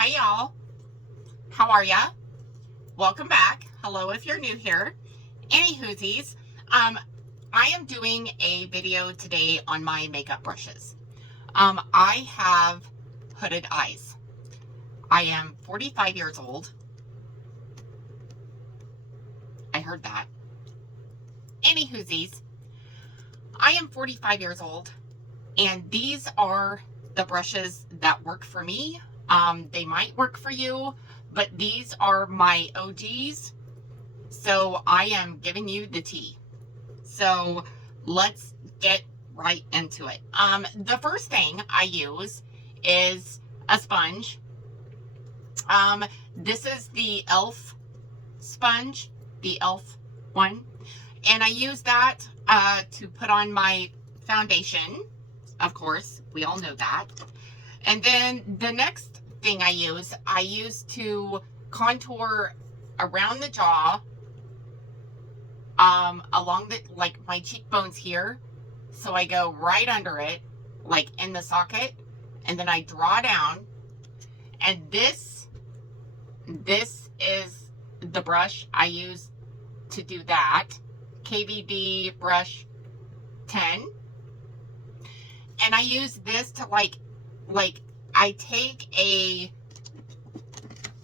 Hi y'all, how are ya? Welcome back. Hello if you're new here. Anywhoosies, I am doing a video today on my makeup brushes. I have hooded eyes. I am 45 years old. I heard that. Anywhoosies, I am 45 years old, and these are the brushes that work for me. They might work for you, but these are my OGs, so I am giving you the tea. So let's get right into it. The first thing I use is a sponge. This is the e.l.f. sponge, the e.l.f. one, and I use that to put on my foundation. Of course, we all know that. And then the next thing I use to contour around the jaw, along the, like, my cheekbones here. So I go right under it, like in the socket, and then I draw down. And this is the brush I use to do that. KVD brush 10. And I use this to like I take a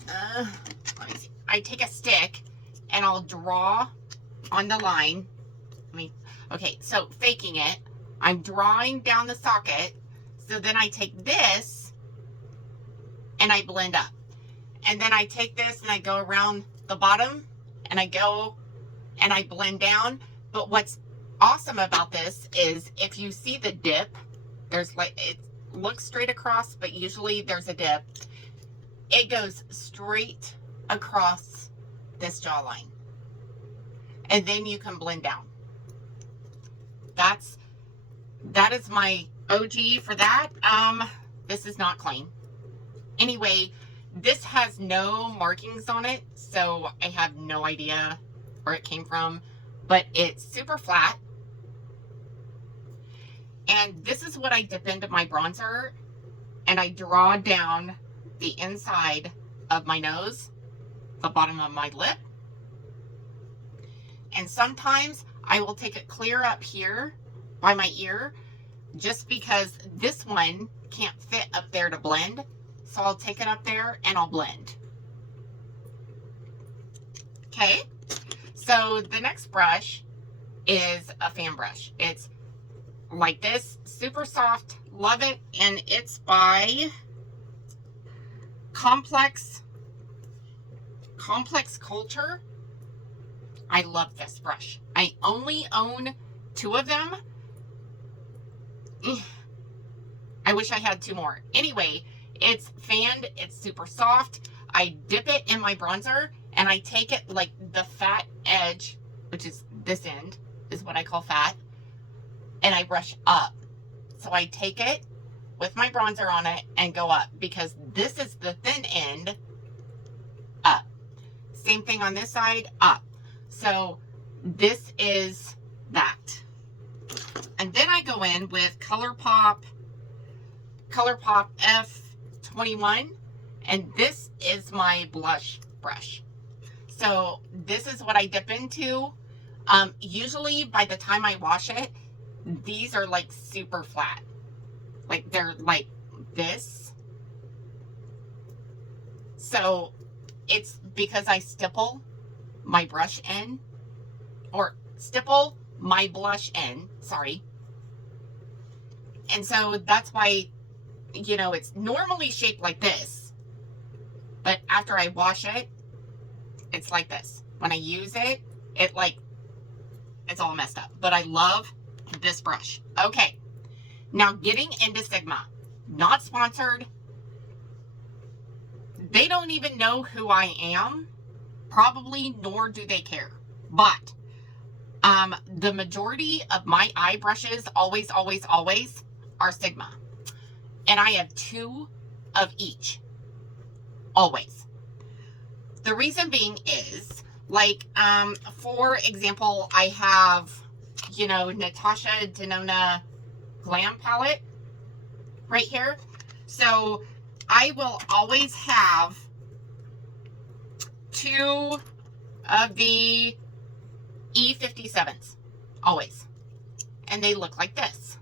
let me see. I take a stick and I'll draw on the line. Okay, so faking it, I'm drawing down the socket. So then I take this and I blend up. And then I take this and I go around the bottom and I go and I blend down. But what's awesome about this is if you see the dip, there's like, it looks straight across, but usually there's a dip. It goes straight across this jawline. And then you can blend down. That is my OG for that. This is not clean. Anyway, this has no markings on it, so I have no idea where it came from, but it's super flat. And this is what I dip into my bronzer, and I draw down the inside of my nose, the bottom of my lip. And sometimes I will take it clear up here by my ear, just because this one can't fit up there to blend. So I'll take it up there and I'll blend. Okay, so the next brush is a fan brush. It's like this, super soft, love it, and it's by Complex Culture. I love this brush. I only own 2 of them. I wish I had 2 more. Anyway, it's fanned, it's super soft. I dip it in my bronzer and I take it like the fat edge, which is this end, is what I call fat, and I brush up. So I take it with my bronzer on it and go up, because this is the thin end, up. Same thing on this side, up. So this is that. And then I go in with ColourPop F21, and this is my blush brush. So this is what I dip into. Usually by the time I wash it, these are like super flat. Like they're like this. So it's because I stipple my brush in, or stipple my blush in, sorry. And so that's why, you know, it's normally shaped like this, but after I wash it, it's like this. When I use it, it's all messed up. But I love this brush. Okay, now getting into Sigma. Not sponsored. They don't even know who I am, probably, nor do they care. But the majority of my eye brushes always are Sigma. And I have 2 of each. Always. The reason being is, like, for example, I have, you know, Natasha Denona Glam palette right here. So I will always have 2 of the E57s. Always. And they look like this.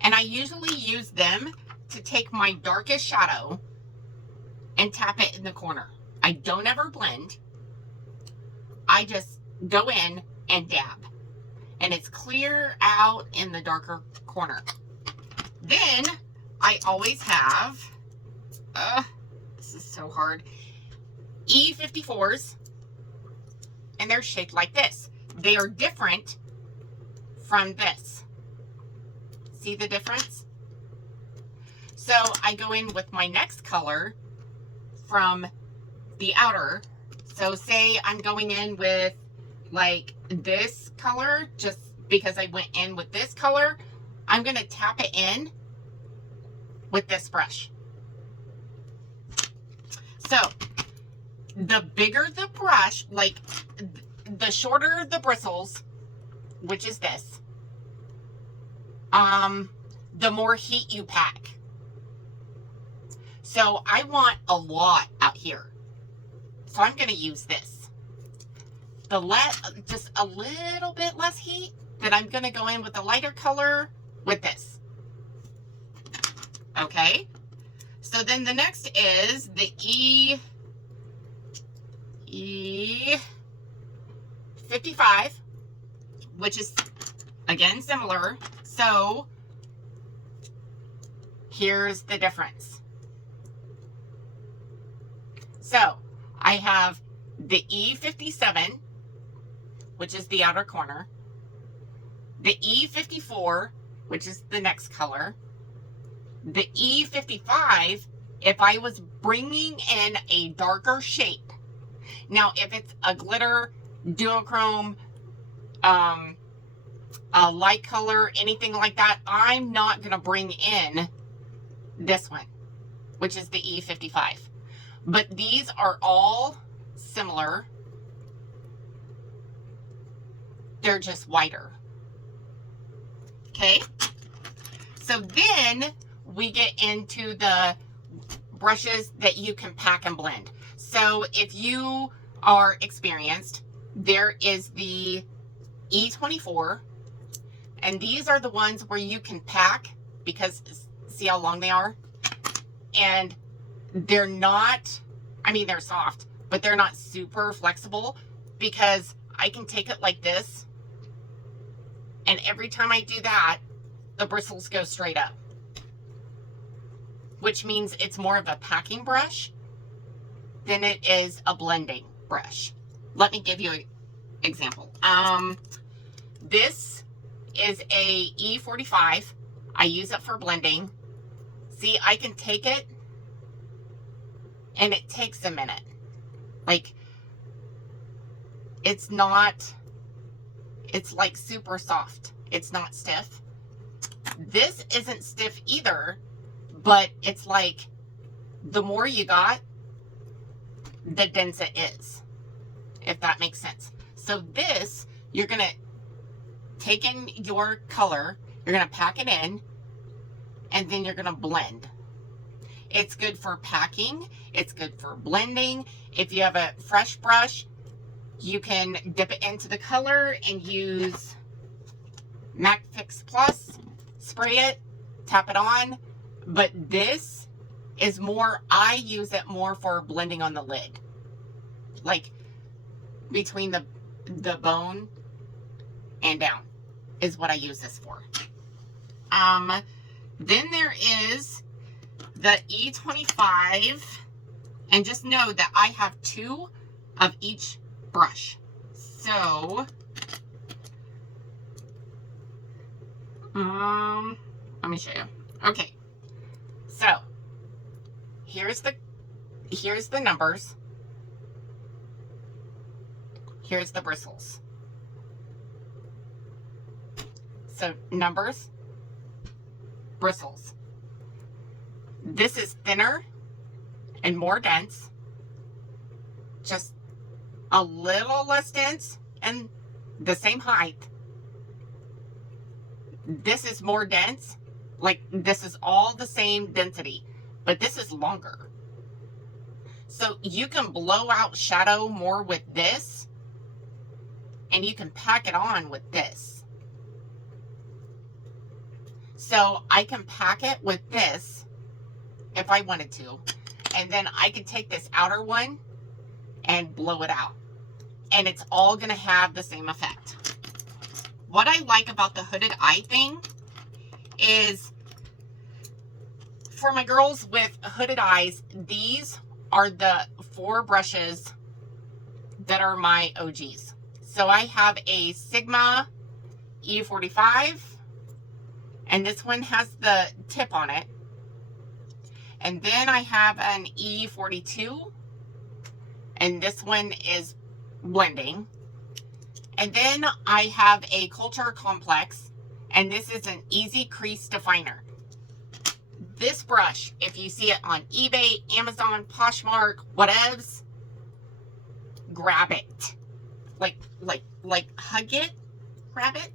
And I usually use them to take my darkest shadow and tap it in the corner. I don't ever blend. I just go in and dab. And it's clear out in the darker corner. Then I always have, this is so hard, E54s. And they're shaped like this. They are different from this. See the difference? So I go in with my next color from the outer. So say I'm going in with like this color, just because I went in with this color, I'm going to tap it in with this brush. So the bigger the brush, like the shorter the bristles, which is this, the more heat you pack. So I want a lot out here. So I'm going to use this. Just a little bit less heat, then I'm going to go in with a lighter color with this. Okay. So then the next is the E55, which is again similar. So here's the difference. So I have the E57, which is the outer corner, the E54, which is the next color, the E55, if I was bringing in a darker shape. Now, if it's a glitter, duochrome, a light color, anything like that, I'm not going to bring in this one, which is the E55. But these are all similar. They're just whiter. Okay. So then we get into the brushes that you can pack and blend. So if you are experienced, there is the E24. And these are the ones where you can pack, because see how long they are? And they're not, I mean, they're soft, but they're not super flexible, because I can take it like this, and every time I do that, the bristles go straight up, which means it's more of a packing brush than it is a blending brush. Let me give you an example. This is a E45. I use it for blending. See, I can take it, and it takes a minute. Like, it's like super soft. It's not stiff. This isn't stiff either, but it's like the more you got, the denser it is, if that makes sense. So this, you're going to take in your color, you're going to pack it in, and then you're going to blend. It's good for packing. It's good for blending. If you have a fresh brush, you can dip it into the color and use MAC Fix Plus, spray it, tap it on. But this is more, I use it more for blending on the lid. Like between the bone and down is what I use this for. Then there is the E25, and just know that I have 2 of each brush. So, let me show you. Okay, so here's the numbers. Here's the bristles. So numbers, bristles. This is thinner and more dense, just a little less dense and the same height. This is more dense, Like, this is all the same density, but this is longer. So you can blow out shadow more with this, and you can pack it on with this. So I can pack it with this if I wanted to, and then I could take this outer one and blow it out, and it's all gonna have the same effect. What I like about the hooded eye thing is, for my girls with hooded eyes, these are the 4 brushes that are my OGs. So I have a Sigma E45, and this one has the tip on it. And then I have an E42, and this one is blending. And then I have a Culture Complex, and this is an Easy Crease Definer. This brush, if you see it on eBay, Amazon, Poshmark, whatevs, grab it. Like hug it, grab it,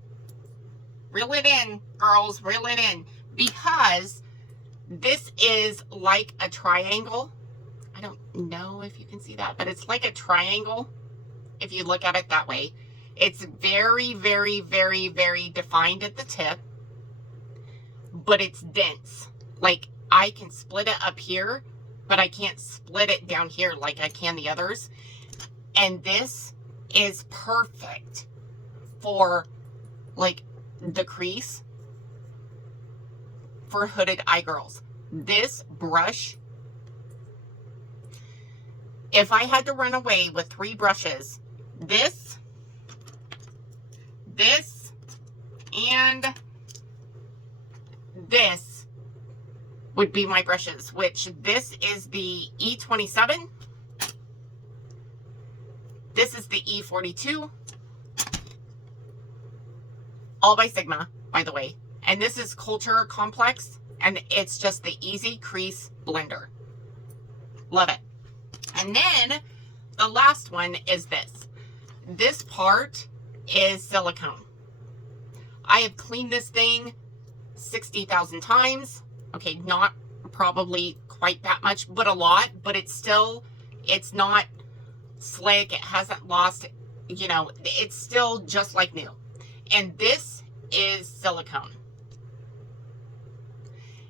reel it in, girls, reel it in, because this is like a triangle. I don't know if you can see that, but it's like a triangle if you look at it that way. It's very, very, very, very defined at the tip, but it's dense. Like, I can split it up here, but I can't split it down here like I can the others. And this is perfect for, like, the crease for hooded eye girls. This brush, if I had to run away with 3 brushes, this, and this would be my brushes, which this is the E27. This is the E42. All by Sigma, by the way. And this is Culture Complex, and it's just the Easy Crease Blender. Love it. And then the last one is this. This part is silicone. I have cleaned this thing 60,000 times. Okay, not probably quite that much, but a lot. But it's still, it's not slick. It hasn't lost, you know, it's still just like new. And this is silicone.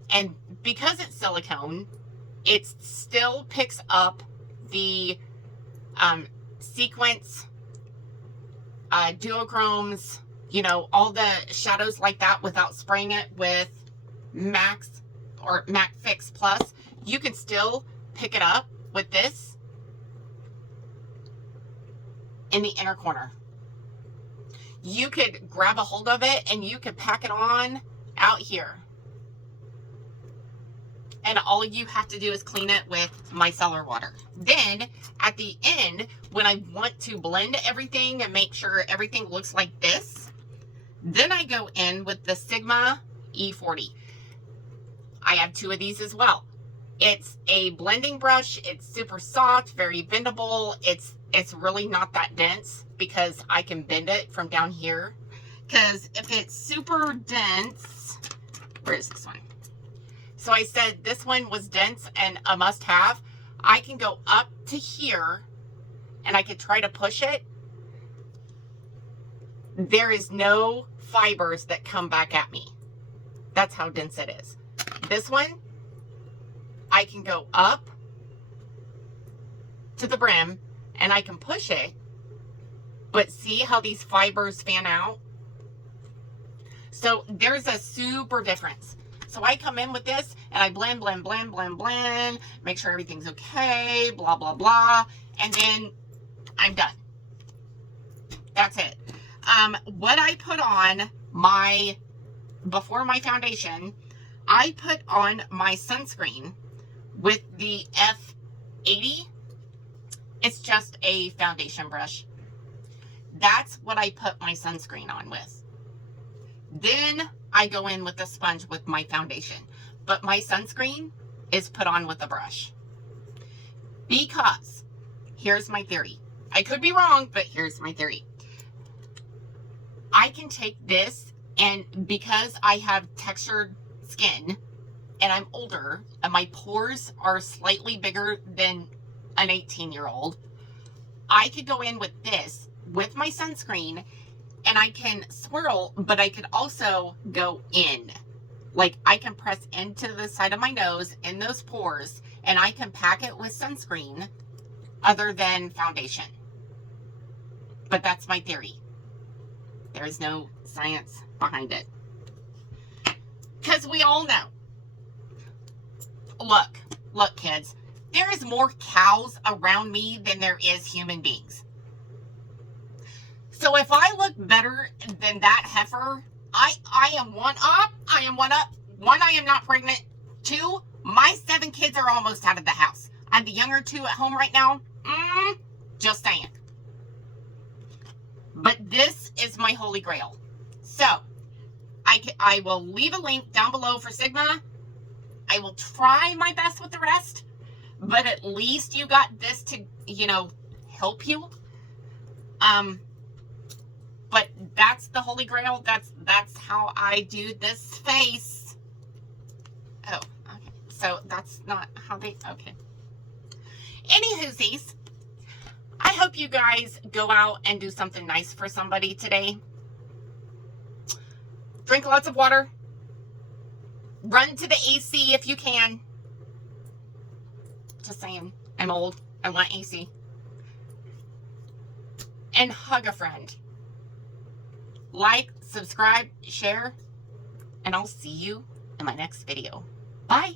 And because it's silicone, it still picks up the sequence, duochromes, you know, all the shadows like that without spraying it with Max or Mac Fix Plus. You can still pick it up with this in the inner corner. You could grab a hold of it and you could pack it on out here. And all you have to do is clean it with micellar water. Then at the end, when I want to blend everything and make sure everything looks like this, then I go in with the Sigma E40. I have 2 of these as well. It's a blending brush. It's super soft, very bendable. It's really not that dense because I can bend it from down here. Because if it's super dense, where is this one? So I said this one was dense and a must-have. I can go up to here and I could try to push it. There is no fibers that come back at me. That's how dense it is. This one, I can go up to the brim and I can push it, but see how these fibers fan out? So there's a super difference. So I come in with this and I blend, blend, blend, blend, blend, make sure everything's okay, blah, blah, blah. And then I'm done. That's it. What I put on before my foundation, I put on my sunscreen with the F80. It's just a foundation brush. That's what I put my sunscreen on with. Then I go in with a sponge with my foundation. But my sunscreen is put on with a brush. Because, here's my theory. I could be wrong, but here's my theory. I can take this, and because I have textured skin and I'm older and my pores are slightly bigger than an 18-year-old, I could go in with this, with my sunscreen, and I can swirl, but I could also go in. Like, I can press into the side of my nose in those pores, and I can pack it with sunscreen other than foundation. But that's my theory. There is no science behind it. Because we all know. Look, kids. There is more cows around me than there is human beings. So if I look better than that heifer, I am one up. I am one up. One, I am not pregnant. Two, my 7 kids are almost out of the house. I'm the younger 2 at home right now. Just saying. But this is my holy grail. So, I will leave a link down below for Sigma. I will try my best with the rest. But at least you got this to, help you. But that's the holy grail. That's how I do this face. Oh, okay. So that's not how they, okay. Anywhoosies, I hope you guys go out and do something nice for somebody today. Drink lots of water. Run to the AC if you can. Just saying, I'm old. I want AC. And hug a friend. Like, subscribe, share, and I'll see you in my next video. Bye.